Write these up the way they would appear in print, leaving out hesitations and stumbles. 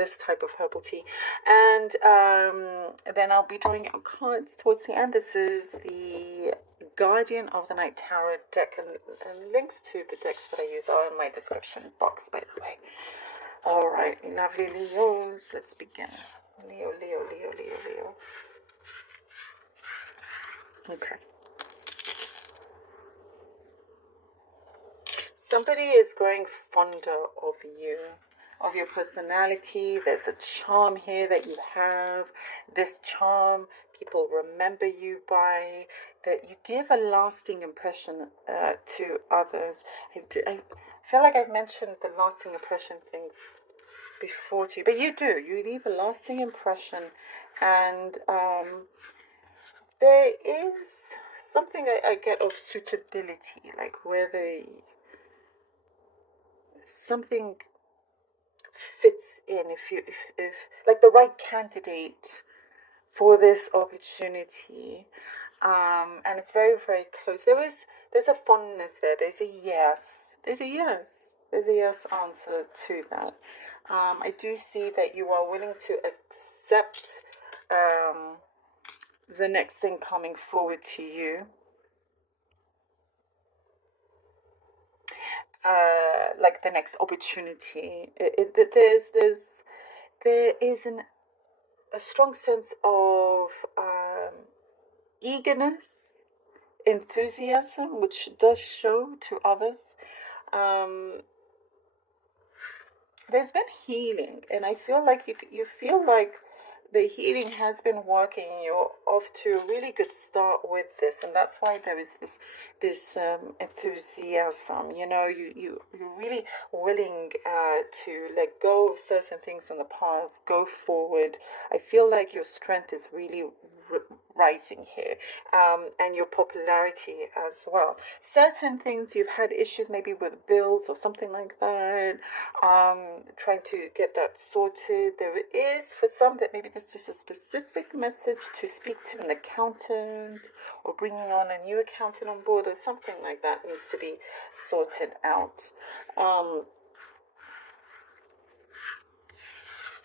this type of herbal tea. And then I'll be drawing out cards towards the end. This is the Guardian of the Night Tarot deck, and links to the decks that I use are in my description box, by the way. All right, lovely Leos, let's begin. Leo. Okay. Somebody is growing fonder of you, of your personality. There's a charm here that you have. This charm, people remember you by, that you give a lasting impression to others. I feel like I've mentioned the lasting impression thing before to you, but you do. You leave a lasting impression, and there is something I get of suitability, like whether something fits in, if like the right candidate for this opportunity, and it's very, very close. There's a fondness there. There's a yes. There's a yes answer to that. I do see that you are willing to accept the next thing coming forward to you. Like the next opportunity. There is a strong sense of eagerness, enthusiasm, which does show to others. There's been healing, and I feel like you feel like the healing has been working. You're off to a really good start with this, and that's why there is this enthusiasm. You know, you're really willing to let go of certain things in the past, go forward. I feel like your strength is really rising here, and your popularity as well. Certain things you've had issues maybe with bills or something like that, trying to get that sorted. There is, for some, that maybe this is a specific message to speak to an accountant, or bringing on a new accountant on board, or something like that needs to be sorted out.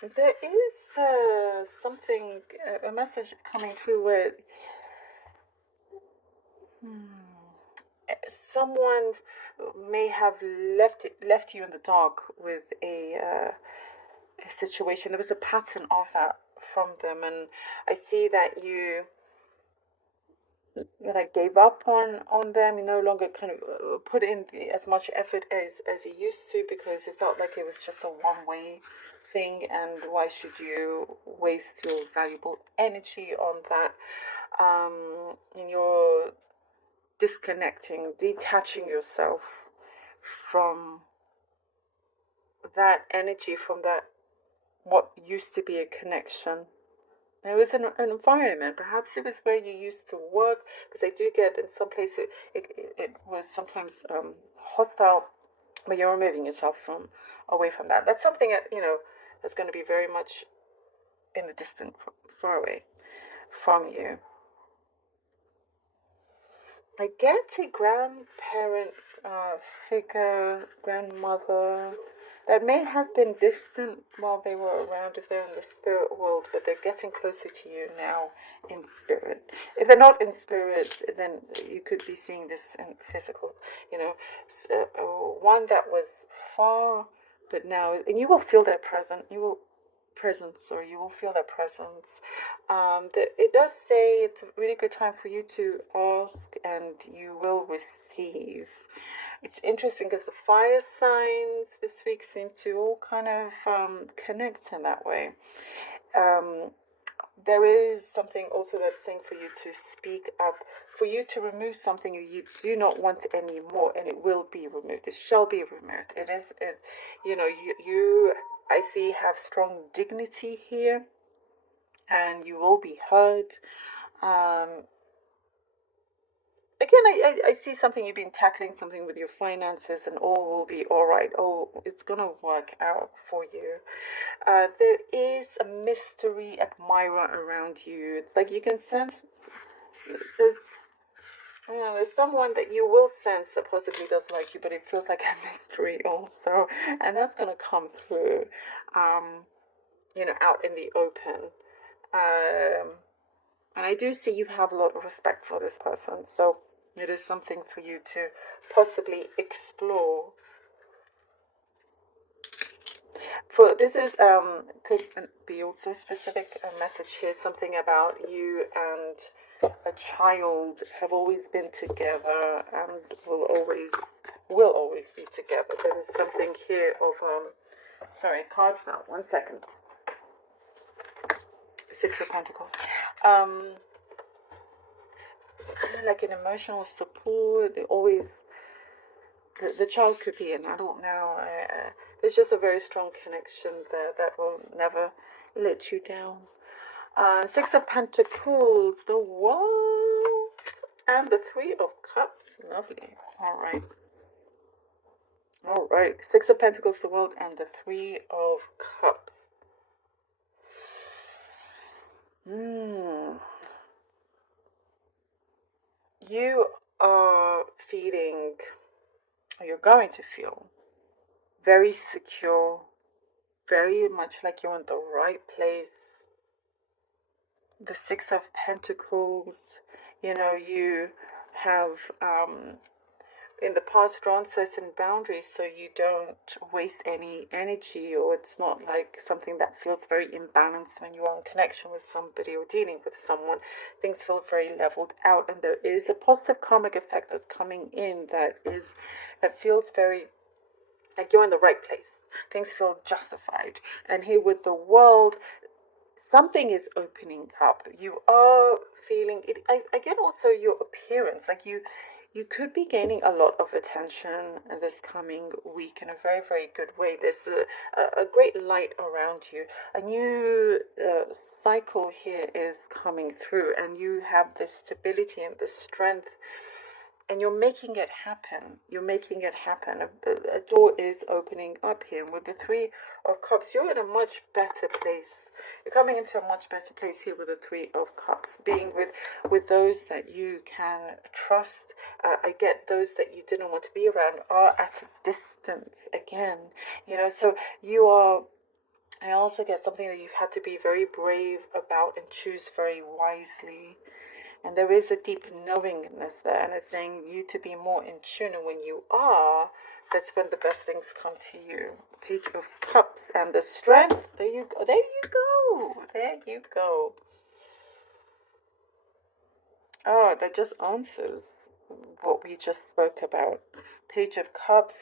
There is something, a message coming through where someone may have left you in the dark with a situation. There was a pattern of that from them, and I see that you like gave up on them. You no longer kind of put in as much effort as you used to, because it felt like it was just a one-way thing, and why should you waste your valuable energy on that? And you're disconnecting, detaching yourself from that energy, from that what used to be a connection. There was an environment, perhaps it was where you used to work, because I do get in some places it was sometimes hostile, but you're removing yourself from away from that. That's something that, you know, that's going to be very much in the distant, far away from you. I get a grandparent figure, grandmother, that may have been distant while they were around if they're in the spirit world, but they're getting closer to you now in spirit. If they're not in spirit, then you could be seeing this in physical, you know, one that was far, but now, and you will feel their presence, you will feel their presence. It does say it's a really good time for you to ask, and you will receive. It's interesting because the fire signs this week seem to all kind of connect in that way. There is something also that's saying for you to speak up, for you to remove something you do not want anymore, and it will be removed. It shall be removed. You know, you I see have strong dignity here, and you will be heard. Again, I see something, you've been tackling something with your finances, and all will be all right. Oh, it's going to work out for you. There is a mystery admirer around you. It's like you can sense there's someone that you will sense that possibly does like you, but it feels like a mystery also, and that's going to come through. out in the open. And I do see you have a lot of respect for this person, so it is something for you to possibly explore. For this is could be also a specific message here, something about you and a child have always been together and will always be together. There is something here of sorry, card fell. 1 second. Six of Pentacles. Kind of like an emotional support. They always, the child could be an adult now. There's just a very strong connection there that will never let you down. Six of Pentacles, the World, and the Three of Cups. Lovely. All right. All right. Six of Pentacles, the World, and the Three of Cups. You are feeling, or you're going to feel, very secure, very much like you're in the right place. The Six of Pentacles, you have in the past drawn certain boundaries so you don't waste any energy, or it's not like something that feels very imbalanced when you are in connection with somebody or dealing with someone. Things feel very leveled out, and there is a positive karmic effect that's coming in that feels very like you're in the right place. Things feel justified. And here with the World, something is opening up. You are feeling it. I get also your appearance, like you could be gaining a lot of attention this coming week in a very, very good way. There's a great light around you. A new cycle here is coming through, and you have this stability and this strength, and you're making it happen. You're making it happen. A door is opening up here. With the Three of Cups, you're in a much better place. You're coming into a much better place here with the Three of Cups, being with those that you can trust. I get those that you didn't want to be around are at a distance again. So you are. I also get something that you've had to be very brave about and choose very wisely. And there is a deep knowingness there, and it's saying you to be more in tune. And when you are, that's when the best things come to you. Page of Cups and the Strength. There you go. There you go. There you go. Oh, that just answers what we just spoke about. Page of Cups,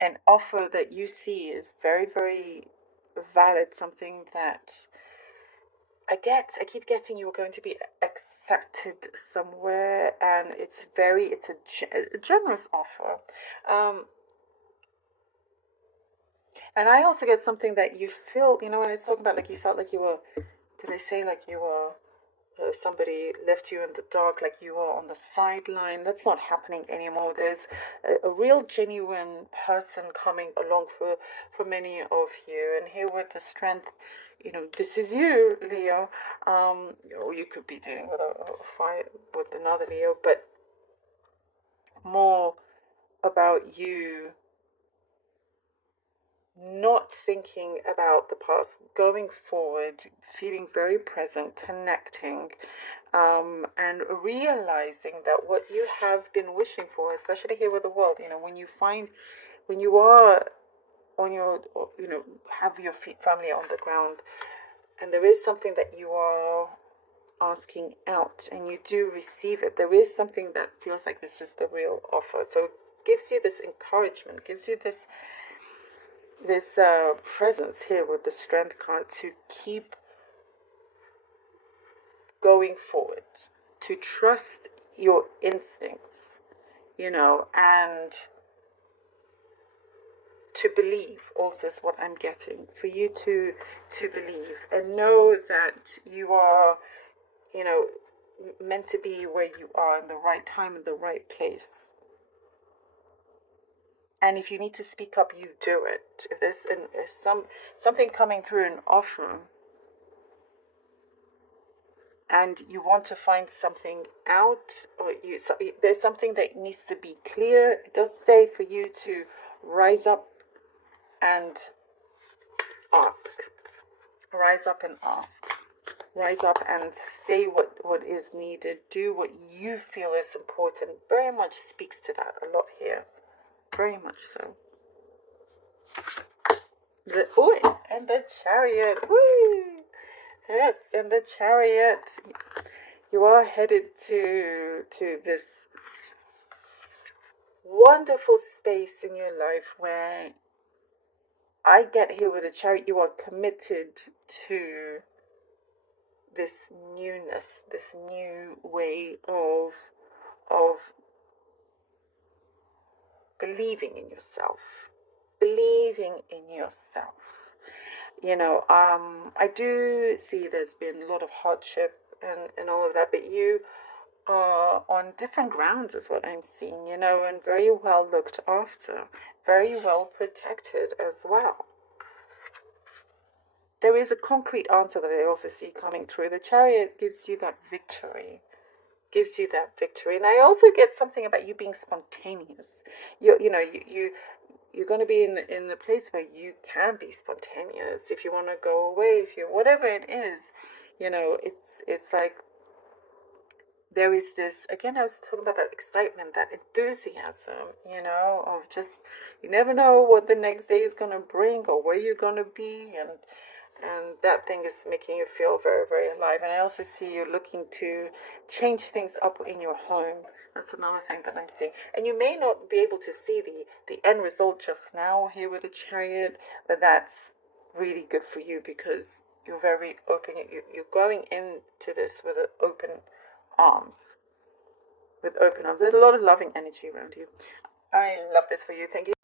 an offer that you see is very, very valid. Something that I keep getting you are going to be accepted somewhere, and it's a generous offer. And I also get something that you feel, when I was talking about, like, you felt like you were, did I say like you were, somebody left you in the dark, like you were on the sideline? That's not happening anymore. There's a real genuine person coming along for many of you. And here with the Strength, this is you, Leo. You could be dealing with a fight with another Leo, but more about you not thinking about the past, going forward, feeling very present, connecting, and realizing that what you have been wishing for, especially here with the World, when you are on your, have your family on the ground, and there is something that you are asking out and you do receive it, there is something that feels like this is the real offer. So it gives you this encouragement, gives you this presence here with the Strength card to keep going forward, to trust your instincts, and to believe also is what I'm getting. For you to believe and know that you are, meant to be where you are in the right time, in the right place. And if you need to speak up, you do it. If there's something coming through an offer, and you want to find something out, or there's something that needs to be clear, it does say for you to rise up and ask. Rise up and ask. Rise up and say what is needed. Do what you feel is important. Very much speaks to that a lot here. Very much so. And the chariot. Woo! Yes, and the chariot. You are headed to this wonderful space in your life where I get here with a chariot. You are committed to this newness, this new way of believing in yourself. Believing in yourself. You know, I do see there's been a lot of hardship and all of that, but you are on different grounds is what I'm seeing, you know, and very well looked after, very well protected as well. There is a concrete answer that I also see coming through. The chariot gives you that victory. And I also get something about you being spontaneous. You're going to be in the place where you can be spontaneous. If you want to go away, whatever it is, you know, it's like there is this, again, I was talking about that excitement, that enthusiasm, you know, of just, you never know what the next day is going to bring or where you're going to be, and that thing is making you feel very, very alive. And I also see you looking to change things up in your home. That's another thing that I'm seeing. And you may not be able to see the end result just now here with the chariot, but that's really good for you because you're very open. You're going into this with open arms. There's a lot of loving energy around you. I love this for you. Thank you.